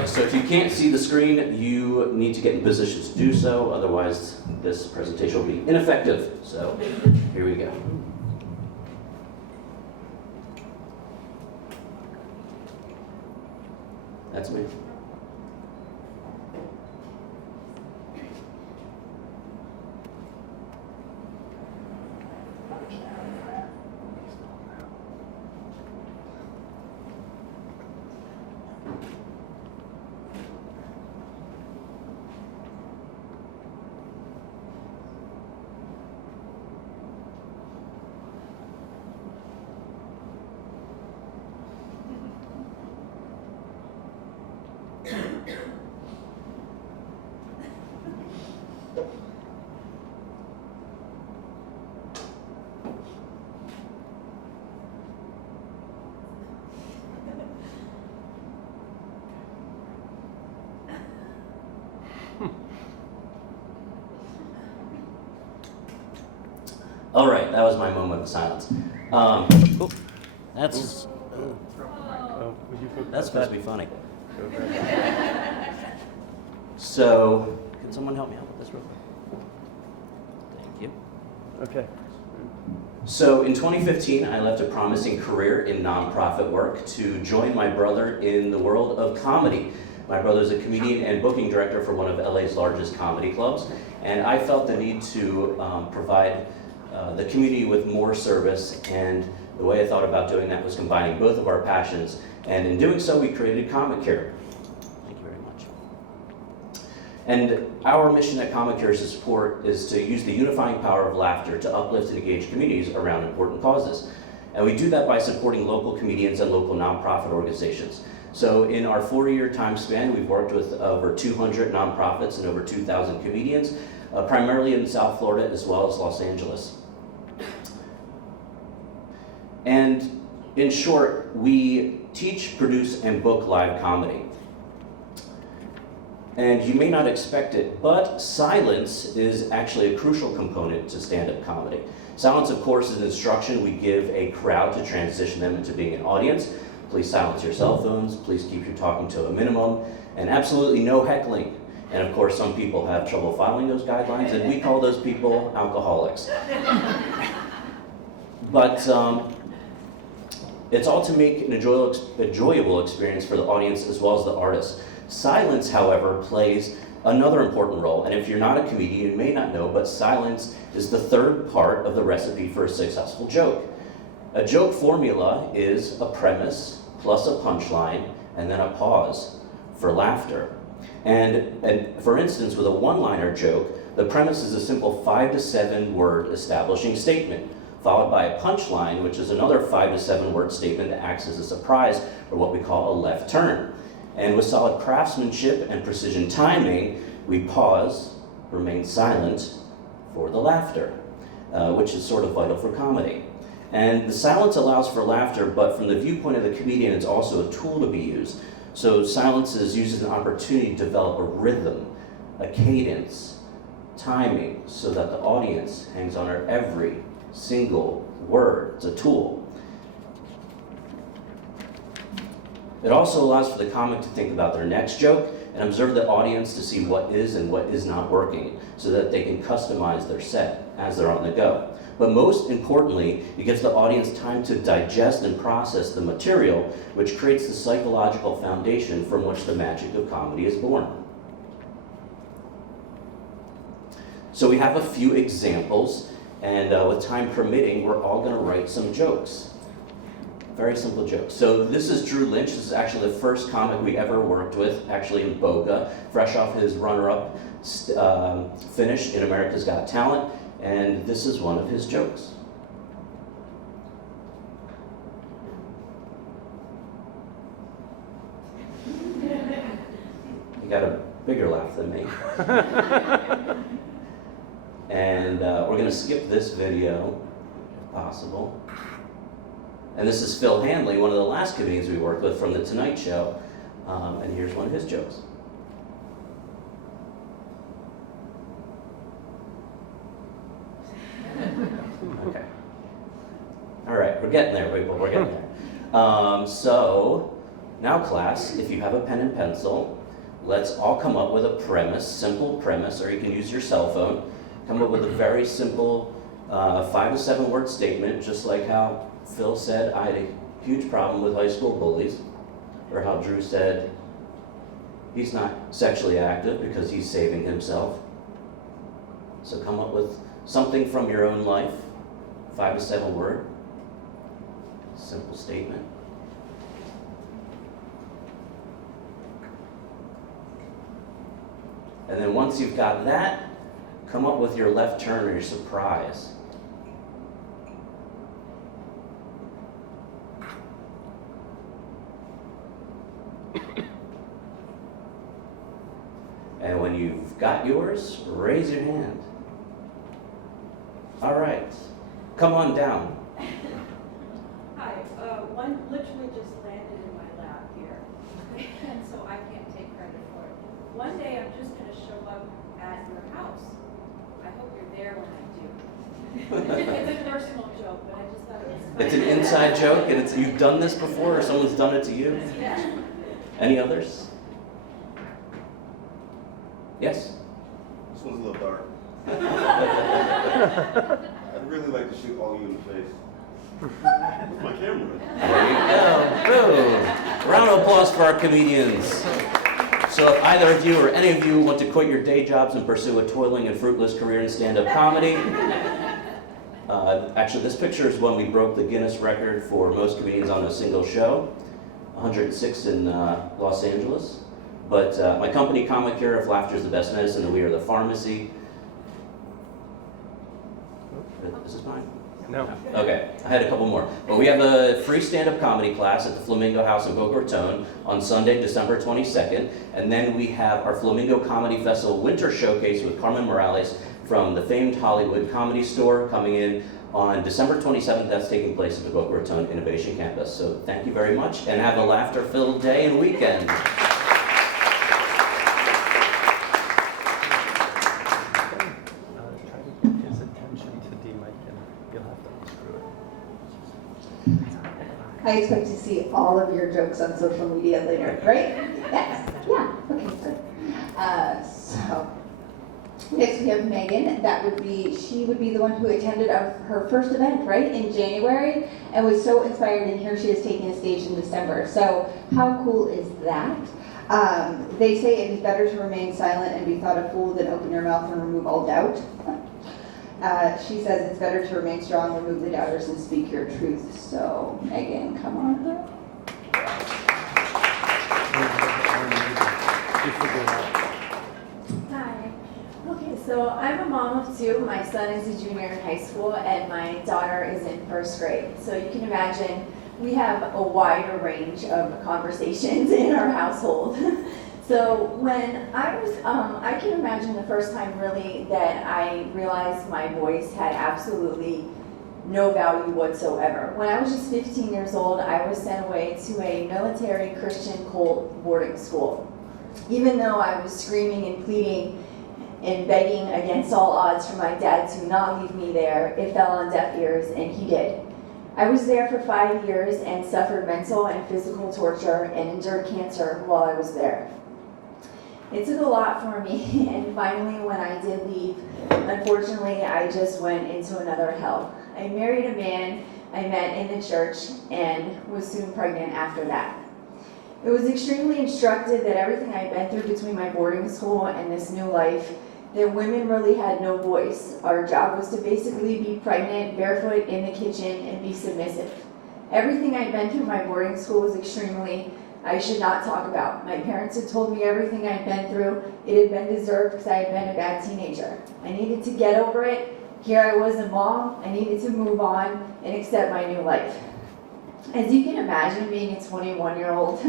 right, so if you can't see the screen, you need to get in position to do so, otherwise this presentation will be ineffective. So here we go. That's me. All right, that was my moment of silence. That's supposed to be funny. So, can someone help me out with this real quick? Thank you. Okay. So in 2015, I left a promising career in nonprofit work to join my brother in the world of comedy. My brother's a comedian and booking director for one of LA's largest comedy clubs, and I felt the need to provide the community with more service, and the way I thought about doing that was combining both of our passions, and in doing so, we created Comic Care. Thank you very much. And our mission at Comic Care is to use the unifying power of laughter to uplift and engage communities around important causes. And we do that by supporting local comedians and local nonprofit organizations. So in our 4-year time span, we've worked with over 200 nonprofits and over 2,000 comedians, primarily in South Florida as well as Los Angeles. And in short, we teach, produce, and book live comedy. And you may not expect it, but silence is actually a crucial component to stand-up comedy. Silence, of course, is an instruction we give a crowd to transition them into being an audience. Please silence your cell phones, please keep your talking to a minimum, and absolutely no heckling. And of course, some people have trouble following those guidelines, and we call those people alcoholics. But it's all to make an enjoyable experience for the audience as well as the artist. Silence, however, plays another important role, and if you're not a comedian, you may not know, but silence is the third part of the recipe for a successful joke. A joke formula is a premise plus a punchline and then a pause for laughter. And for instance, with a one-liner joke, the premise is a simple 5 to 7 word establishing statement, followed by a punchline, which is another 5 to 7 word statement that acts as a surprise, or what we call a left turn. And with solid craftsmanship and precision timing, we pause, remain silent for the laughter, which is sort of vital for comedy. And the silence allows for laughter, but from the viewpoint of the comedian, it's also a tool to be used. So silence is used as an opportunity to develop a rhythm, a cadence, timing, so that the audience hangs on our every single word. It's a tool. It also allows for the comic to think about their next joke and observe the audience to see what is and what is not working, so that they can customize their set as they're on the go. But most importantly, it gives the audience time to digest and process the material, which creates the psychological foundation from which the magic of comedy is born. So we have a few examples, and with time permitting, we're all going to write some jokes. Very simple jokes. So this is Drew Lynch. This is actually the first comic we ever worked with, actually in Boca, fresh off his runner-up finish in America's Got Talent, and this is one of his jokes. You got a bigger laugh than me. And we're going to skip this video, if possible. And this is Phil Hanley, one of the last comedians we worked with from The Tonight Show. And here's one of his jokes. Okay. All right, we're getting there, people, we're getting there. So, Now class, if you have a pen and pencil, let's all come up with a premise, simple premise, or you can use your cell phone. Come up with a very simple 5 to 7 word statement, just like how Phil said, I had a huge problem with high school bullies, or how Drew said, he's not sexually active because he's saving himself. So come up with something from your own life, 5 to 7 word, simple statement. And then once you've got that, come up with your left turn or your surprise. And when you've got yours, raise your hand. All right, come on down. Hi, one literally just landed in my lap here, and so I can't take credit for it. One day I'm just going to show up at your house. I hope you're there when I do. It's a personal joke, but I just thought it was funny. It's an inside joke, and you've done this before, or someone's done it to you? Yeah. Any others? Yes? This one's a little dark. I'd really like to shoot all of you in the face. Where's my camera? There you go. Boom. Round of applause for our comedians. So if either of you or any of you want to quit your day jobs and pursue a toiling and fruitless career in stand-up comedy, actually this picture is when we broke the Guinness record for most comedians on a single show, 106 in Los Angeles. But my company, Comic Cure, if laughter is the best medicine, and we are the pharmacy. Is this mine? No. Okay, I had a couple more. But we have a free stand-up comedy class at the Flamingo House in Boca Raton on Sunday, December 22nd. And then we have our Flamingo Comedy Festival Winter Showcase with Carmen Morales from the famed Hollywood Comedy Store coming in on December 27th. That's taking place at the Boca Raton Innovation Campus. So thank you very much, and have a laughter-filled day and weekend. I expect to see all of your jokes on social media later, right? Yes. Yeah. Okay. Good. So next we have Megan. She would be the one who attended her first event, right, in January, and was so inspired. And here she is taking a stage in December. So how cool is that? They say it is better to remain silent and be thought a fool than open your mouth and remove all doubt. She says it's better to remain strong, remove the doubters, and speak your truth. So, Megan, come on up. Hi. Okay, so I'm a mom of 2. My son is a junior in high school, and my daughter is in 1st grade. So you can imagine we have a wider range of conversations in our household. So when I can imagine the first time really that I realized my voice had absolutely no value whatsoever. When I was just 15 years old, I was sent away to a military Christian cult boarding school. Even though I was screaming and pleading and begging against all odds for my dad to not leave me there, it fell on deaf ears, and he did. I was there for 5 years and suffered mental and physical torture and endured cancer while I was there. It took a lot for me, and finally when I did leave, unfortunately I just went into another hell. I married a man I met in the church and was soon pregnant after that. It was extremely instructive that everything I'd been through between my boarding school and this new life, that women really had no voice. Our job was to basically be pregnant, barefoot in the kitchen, and be submissive. Everything I'd been through my boarding school was extremely I should not talk about. My parents had told me everything I'd been through. It had been deserved because I had been a bad teenager. I needed to get over it. Here I was a mom. I needed to move on and accept my new life. As you can imagine, being a 21-year-old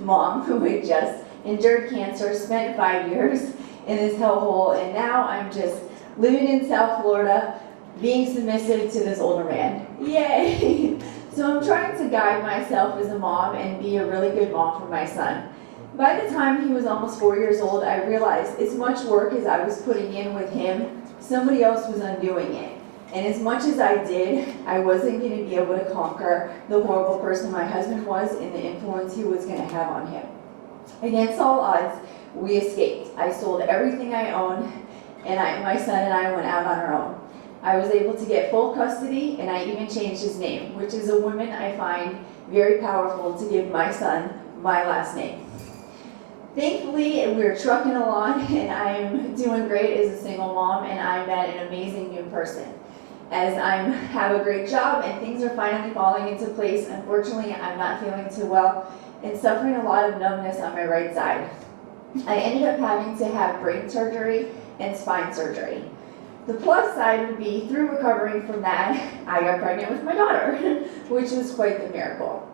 mom who had just endured cancer, spent 5 years in this hellhole, and now I'm just living in South Florida, being submissive to this older man. Yay! So I'm trying to guide myself as a mom and be a really good mom for my son. By the time he was almost 4 years old, I realized as much work as I was putting in with him, somebody else was undoing it. And as much as I did, I wasn't going to be able to conquer the horrible person my husband was and the influence he was going to have on him. Against all odds, we escaped. I sold everything I owned, and my son and I went out on our own. I was able to get full custody, and I even changed his name, which is a woman I find very powerful to give my son my last name. Thankfully, we're trucking along, and I'm doing great as a single mom, and I met an amazing new person. As I have a great job and things are finally falling into place, unfortunately, I'm not feeling too well and suffering a lot of numbness on my right side. I ended up having to have brain surgery and spine surgery. The plus side would be, through recovering from that, I got pregnant with my daughter, which was quite the miracle.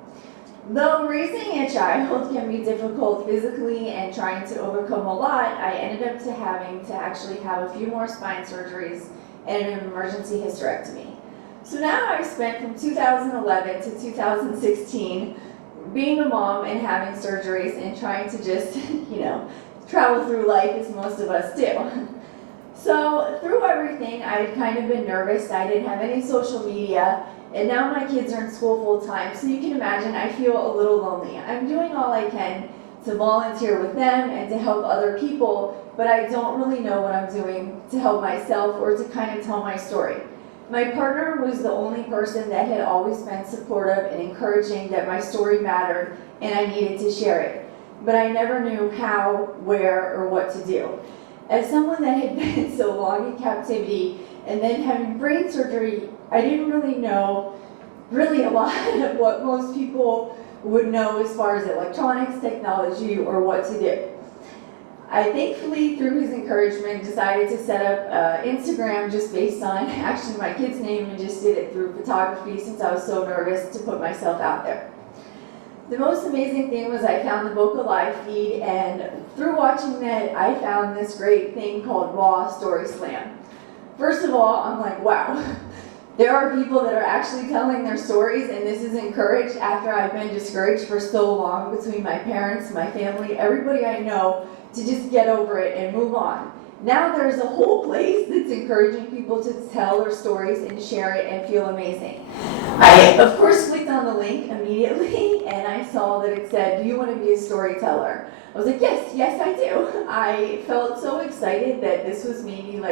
Though raising a child can be difficult physically and trying to overcome a lot, I ended up having to actually have a few more spine surgeries and an emergency hysterectomy. So now I've spent from 2011 to 2016 being a mom and having surgeries and trying to just, travel through life as most of us do. So through everything, I had kind of been nervous. I didn't have any social media, and now my kids are in school full time. So you can imagine I feel a little lonely. I'm doing all I can to volunteer with them and to help other people, but I don't really know what I'm doing to help myself or to kind of tell my story. My partner was the only person that had always been supportive and encouraging that my story mattered and I needed to share it. But I never knew how, where, or what to do. As someone that had been so long in captivity and then having brain surgery, I didn't really know a lot of what most people would know as far as electronics, technology, or what to do. I thankfully, through his encouragement, decided to set up Instagram just based on actually my kid's name, and just did it through photography since I was so nervous to put myself out there. The most amazing thing was I found the Boca Live feed, and through watching that, I found this great thing called Raw Story Slam. First of all, I'm like, wow, there are people that are actually telling their stories, and this is encouraged after I've been discouraged for so long between my parents, my family, everybody I know, to just get over it and move on. Now there's a whole place that's encouraging people to tell their stories and share it and feel amazing. I, of course, clicked on the link immediately, and I saw that it said, do you want to be a storyteller? I was like, yes, I do. I felt so excited that this was maybe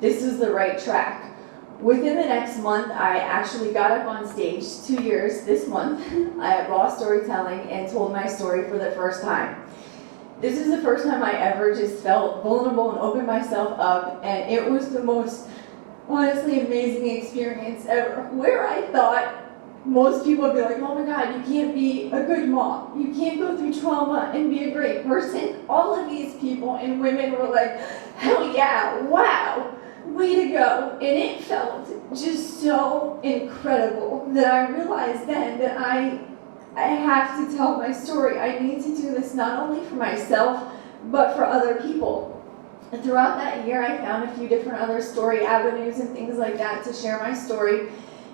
this was the right track. Within the next month, I actually got up on stage, 2 years this month, at Raw Storytelling, and told my story for the first time. This is the first time I ever just felt vulnerable and opened myself up, and it was the most honestly amazing experience ever, where I thought most people would be like, oh my God, you can't be a good mom. You can't go through trauma and be a great person. All of these people and women were like, hell yeah, wow, way to go. And it felt just so incredible that I realized then that I have to tell my story. I need to do this not only for myself, but for other people. And throughout that year, I found a few different other story avenues and things like that to share my story,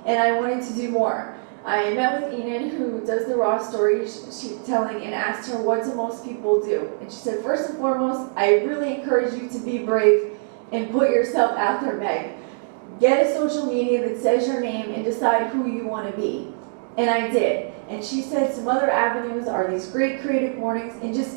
and I wanted to do more. I met with Enid, who does the Raw storytelling, and asked her, what do most people do? And she said, first and foremost, I really encourage you to be brave and put yourself out there, Meg. Get a social media that says your name and decide who you want to be. And I did. And she said some other avenues are these great creative mornings, and just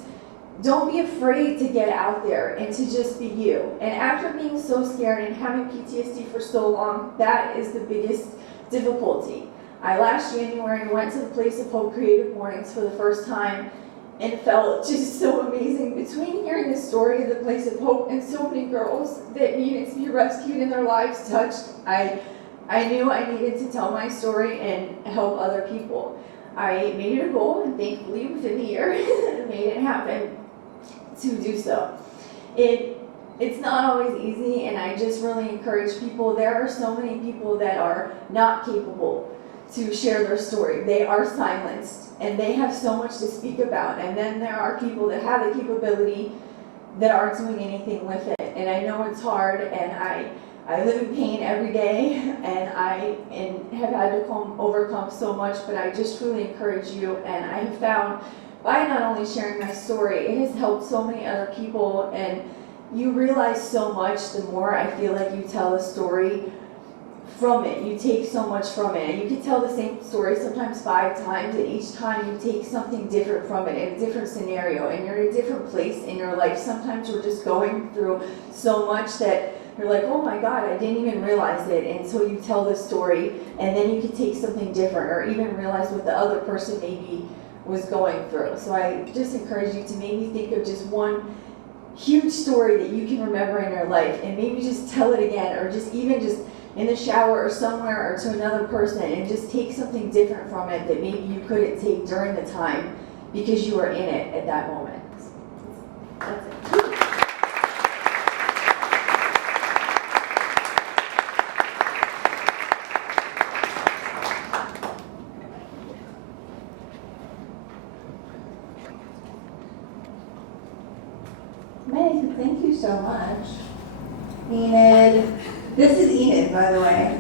don't be afraid to get out there and to just be you. And after being so scared and having PTSD for so long, that is the biggest difficulty. Last January went to the Place of Hope Creative Mornings for the first time and felt just so amazing between hearing the story of the Place of Hope and so many girls that needed to be rescued and their lives touched. I knew I needed to tell my story and help other people. I made it a goal, and thankfully within the year made it happen to do so. It's not always easy, and I just really encourage people. There are so many people that are not capable to share their story. They are silenced, and they have so much to speak about. And then there are people that have the capability that aren't doing anything with it. And I know it's hard, and I live in pain every day, and I have had to overcome so much, but I just truly encourage you. And I have found, by not only sharing my story, it has helped so many other people, and you realize so much the more I feel like you tell a story from it. You take so much from it. And you can tell the same story sometimes 5 times, and each time you take something different from it in a different scenario, and you're in a different place in your life. Sometimes you're just going through so much that you're like, oh my God, I didn't even realize it. And so you tell the story, and then you can take something different, or even realize what the other person maybe was going through. So I just encourage you to maybe think of just one huge story that you can remember in your life, and maybe just tell it again, or just even just in the shower or somewhere, or to another person, and just take something different from it that maybe you couldn't take during the time because you were in it at that moment. That's it. Meg, thank you so much. Enid, this is Enid, by the way.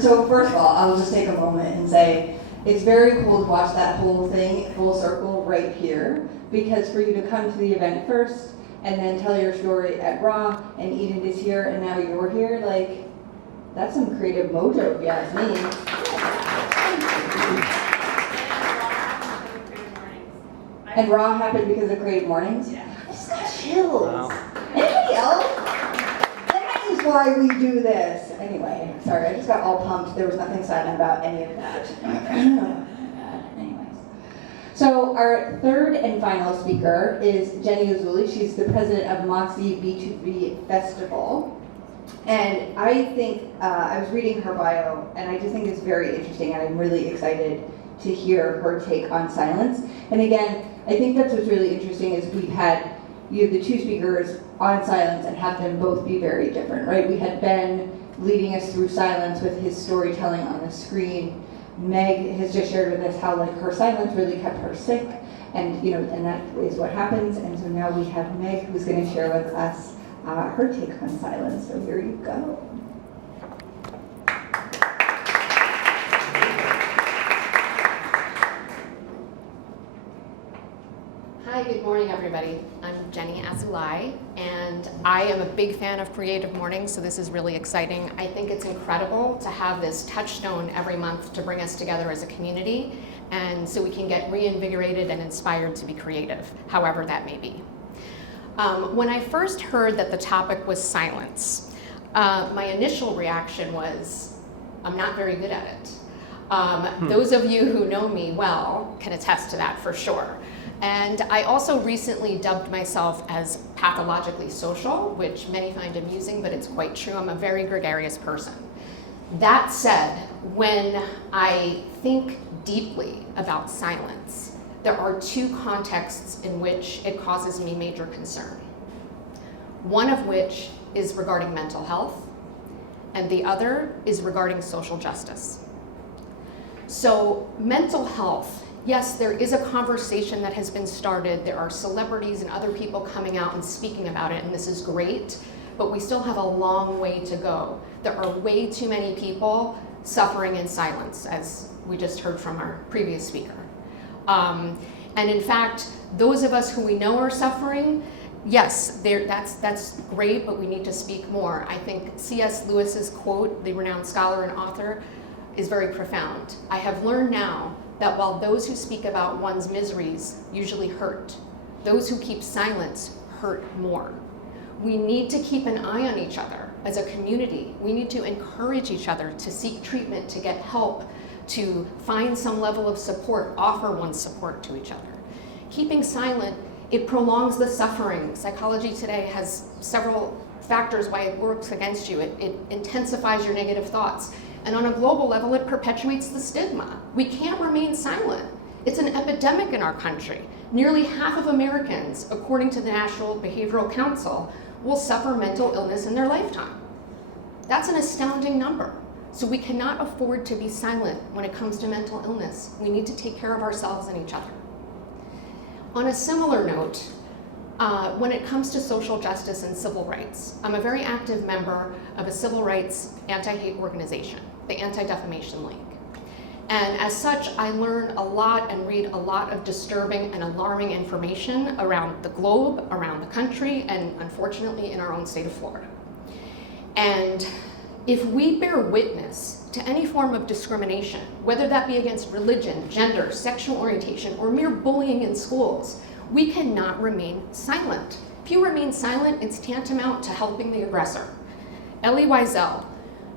So first of all, I'll just take a moment and say, it's very cool to watch that whole thing full circle right here, because for you to come to the event first, and then tell your story at Raw, and Enid is here, and now you're here, like, that's some creative mojo, if you ask me. And Raw happened because of Creative Mornings? Yeah. I just got chills. Wow. Anybody else? That is why we do this. Anyway, sorry, I just got all pumped. There was nothing silent about any of that. Anyways. So our third and final speaker is Jenny Ozuli. She's the president of Moxie B2B Festival. And I think, I was reading her bio, and I just think it's very interesting, and I'm really excited to hear her take on silence. And again, I think that's what's really interesting is we've had the two speakers on silence and have them both be very different, right? We had Ben leading us through silence with his storytelling on the screen. Meg has just shared with us how like her silence really kept her sick, and and that is what happens. And so now we have Meg who's going to share with us her take on silence. So here you go. Hi, good morning, everybody. I'm Jenny Azulai, and I am a big fan of Creative Mornings, so this is really exciting. I think it's incredible to have this touchstone every month to bring us together as a community, and so we can get reinvigorated and inspired to be creative, however that may be. When I first heard that the topic was silence, my initial reaction was, I'm not very good at it. Those of you who know me well can attest to that for sure. And I also recently dubbed myself as pathologically social, which many find amusing, but it's quite true. I'm a very gregarious person. That said, when I think deeply about silence, there are two contexts in which it causes me major concern. One of which is regarding mental health, and the other is regarding social justice. So mental health, yes, there is a conversation that has been started. There are celebrities and other people coming out and speaking about it, and this is great, but we still have a long way to go. There are way too many people suffering in silence, as we just heard from our previous speaker. And in fact, those of us who we know are suffering, yes, that's great, but we need to speak more. I think C.S. Lewis's quote, the renowned scholar and author, is very profound. I have learned now that while those who speak about one's miseries usually hurt, those who keep silence hurt more. We need to keep an eye on each other as a community. We need to encourage each other to seek treatment, to get help, to find some level of support, offer one's support to each other. Keeping silent, it prolongs the suffering. Psychology today has several factors why it works against you. It intensifies your negative thoughts. And on a global level, it perpetuates the stigma. We can't remain silent. It's an epidemic in our country. Nearly half of Americans, according to the National Behavioral Council, will suffer mental illness in their lifetime. That's an astounding number. So we cannot afford to be silent when it comes to mental illness. We need to take care of ourselves and each other. On a similar note, when it comes to social justice and civil rights, I'm a very active member of a civil rights anti-hate organization, the Anti-Defamation League. And as such, I learn a lot and read a lot of disturbing and alarming information around the globe, around the country, and unfortunately in our own state of Florida. And If we bear witness to any form of discrimination, whether that be against religion, gender, sexual orientation, or mere bullying in schools, we cannot remain silent. If you remain silent, it's tantamount to helping the aggressor. Elie Wiesel,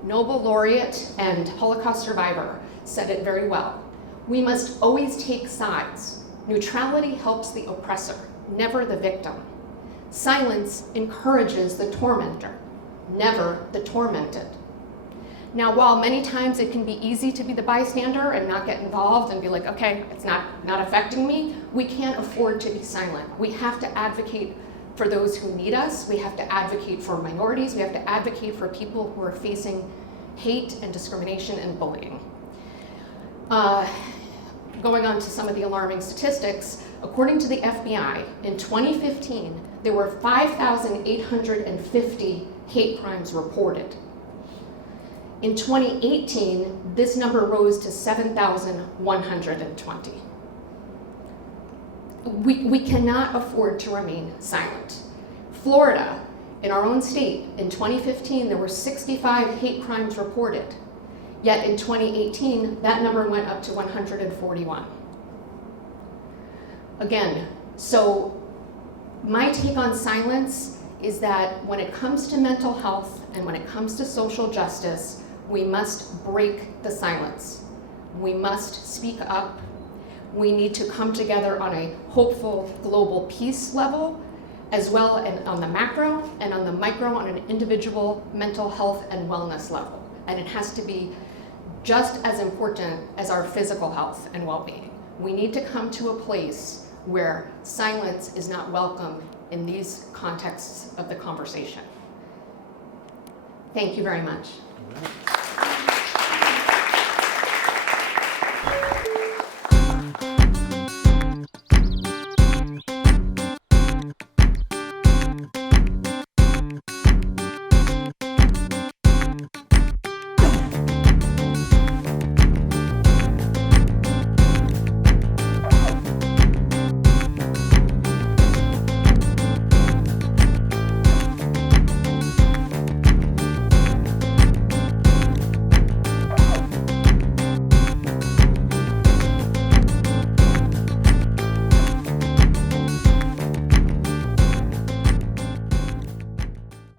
Nobel laureate and Holocaust survivor, said it very well. We must always take sides. Neutrality helps the oppressor, never the victim. Silence encourages the tormentor, never the tormented. Now, while many times it can be easy to be the bystander and not get involved and be like, okay, it's not affecting me, we can't afford to be silent. We have to advocate for those who need us. We have to advocate for minorities. We have to advocate for people who are facing hate and discrimination and bullying. Going on to some of the alarming statistics, according to the FBI, in 2015, there were 5,850 hate crimes reported. In 2018, this number rose to 7,120. We cannot afford to remain silent. Florida, in our own state, in 2015, there were 65 hate crimes reported. Yet in 2018, that number went up to 141. Again, so my take on silence is that when it comes to mental health and when it comes to social justice, we must break the silence. We must speak up. We need to come together on a hopeful global peace level, as well as on the macro and on the micro on an individual mental health and wellness level. And it has to be just as important as our physical health and well-being. We need to come to a place where silence is not welcome in these contexts of the conversation. Thank you very much.